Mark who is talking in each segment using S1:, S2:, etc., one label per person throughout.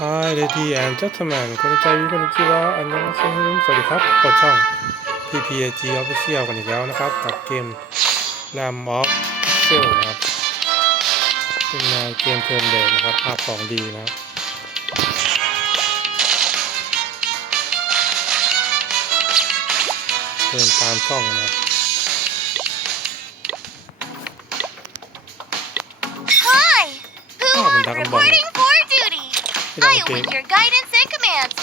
S1: Hi lady and gentlemen คนใจวิคนจิวะอันยองเซนสวัสดีครับกดช่อง PPAG Official กันอีกแล้วนะครับ กับเกม Ram of Pixel นะครับเป็นงานเกมเทิร์นเดย์นะครับ ภาพของดีนะครับเดินตามช่องนะครับ
S2: Hi! Who
S1: Oh,
S2: on
S1: Dragon Ball.
S2: reporting for duty?
S1: ที่เรา
S2: I
S1: เกม
S2: await your guidance and commands.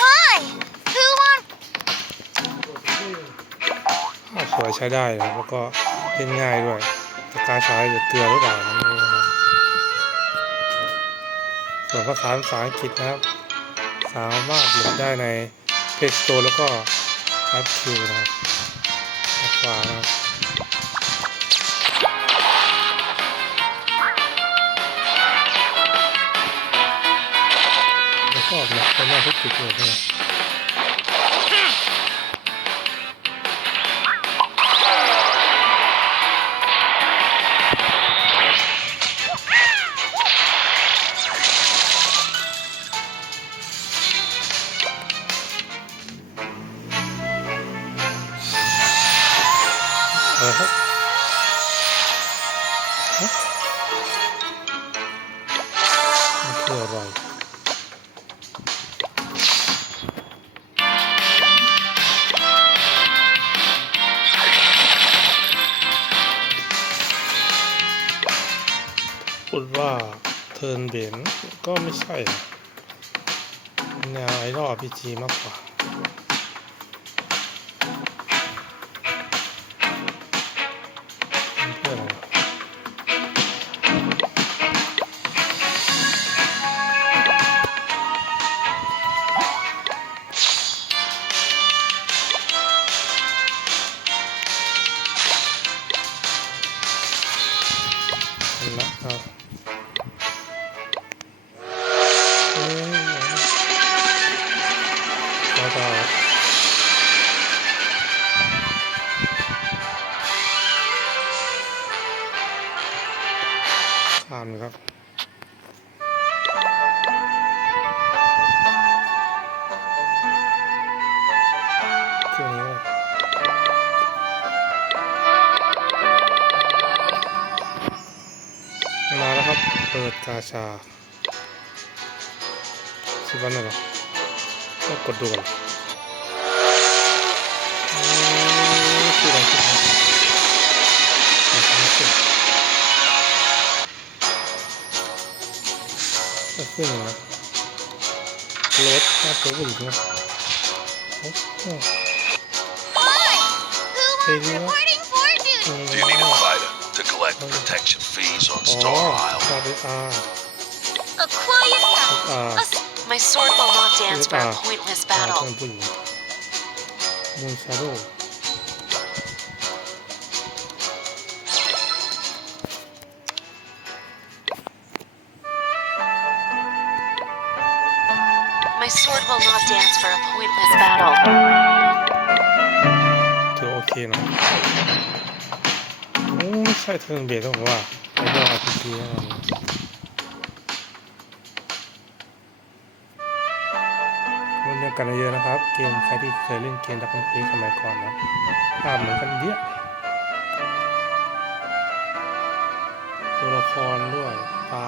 S2: Hi! Who on
S1: ภาพสวยใช้ได้นะครับแล้วก็เล่นง่ายด้วย แต่การใช้จะเกลือหรือเปล่านั่นไม่รู้นะครับส่วนภาษาภาษาอังกฤษนะครับ สามารถโหลดได้ใน Play Store แล้วก็ App Q นะครับแอปขวานะครับ ก็นะเป็ พูดว่าเทิร์นเบนก็ไม่ใช่นะแนวไอรอพีจีมากกว่า ข้ามเลยครับเครื่องนี้ก็มาแล้วครับ เปิดกาชาสิบวันน่ะเหรอก็กดดูก่อน ขึ้นนะรถน่าจะวิ่งนะโอ้โห
S2: Hi! Who on
S1: Hey, you know-
S2: reporting for duty?
S1: Mm.
S3: Do you need a fighter to collect protection fees on
S1: อ๋อ
S3: Star Isle?
S1: ชอบไปอา
S2: A quiet night.
S1: อ่า
S2: A s-
S4: My sword will not dance for
S1: Ah.
S4: a pointless
S1: อ่า
S4: battle.
S1: เป็นผู้หญิงมูนชาโด
S4: My sword will not dance for a pointless battle.
S1: ถือโอเคนะโอ้ไม่ใช่เทิร์นเบสต้องบอกว่าไอ้ดอกอาร์พีจีนะมันเรื่องกันเยอะนะครับ เกมใครที่เคยเล่นเกมดับเบิลเพสมัยก่อนนะภาพเหมือนกันเยอะตัวละครด้วยตา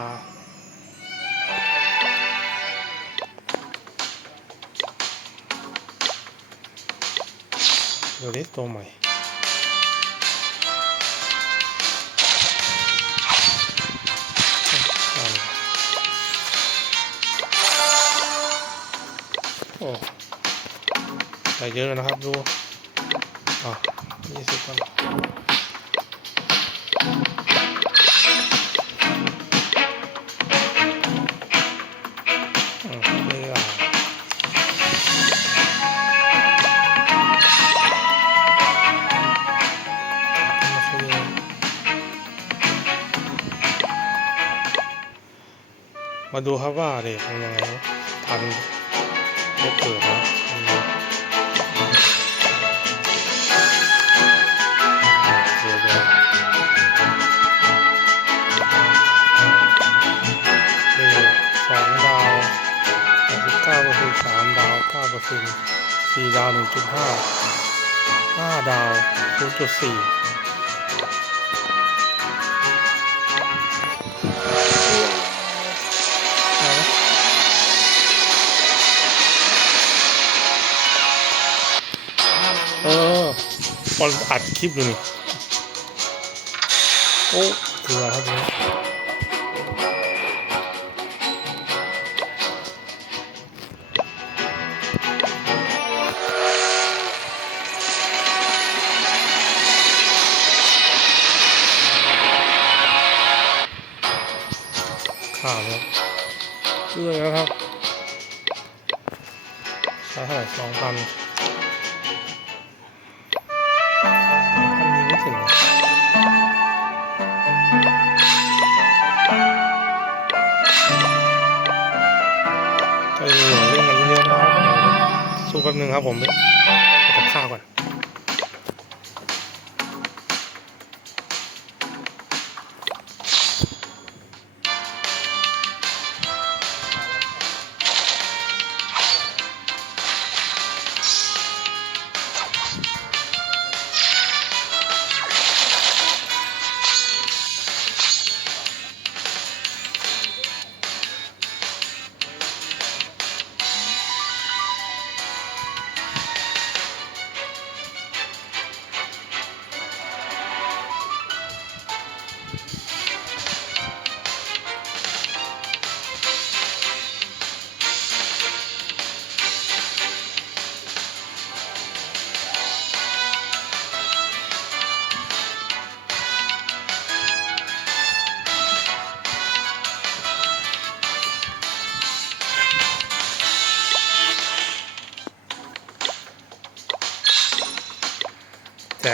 S1: เดี๋ยวนี้ตัวใหม่ โอ้ใส่เยอะนะครับดูอะยี่สิบก่อน มาดูครับว่าเนี่ยทำยังไงทันไม่เปิดนะ 9%4 ดาวดจุดาห้าดาวศูนย์จุดสี่ อนอัดคลิปอยู่นี่ โอ้เกลือครับนี้ข้าวครับเกลือแล้วครับใช้เท่าไหร่สองพัน งครับผมกับข้าวก่อน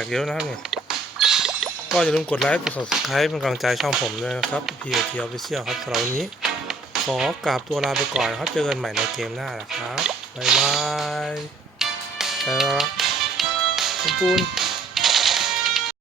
S1: กเยอะนะครับเนี่ยก็อย่าลืมกดไลค์กด subscribe เป็นกำลังใจช่องผมด้วยนะครับ PAT Official ครับสำหรับวันนี้ ขอกราบตัวลาไปก่อนครับ เจอกันใหม่ในเกมหน้านะครับ บ๊ายบายแล้วคุณปูน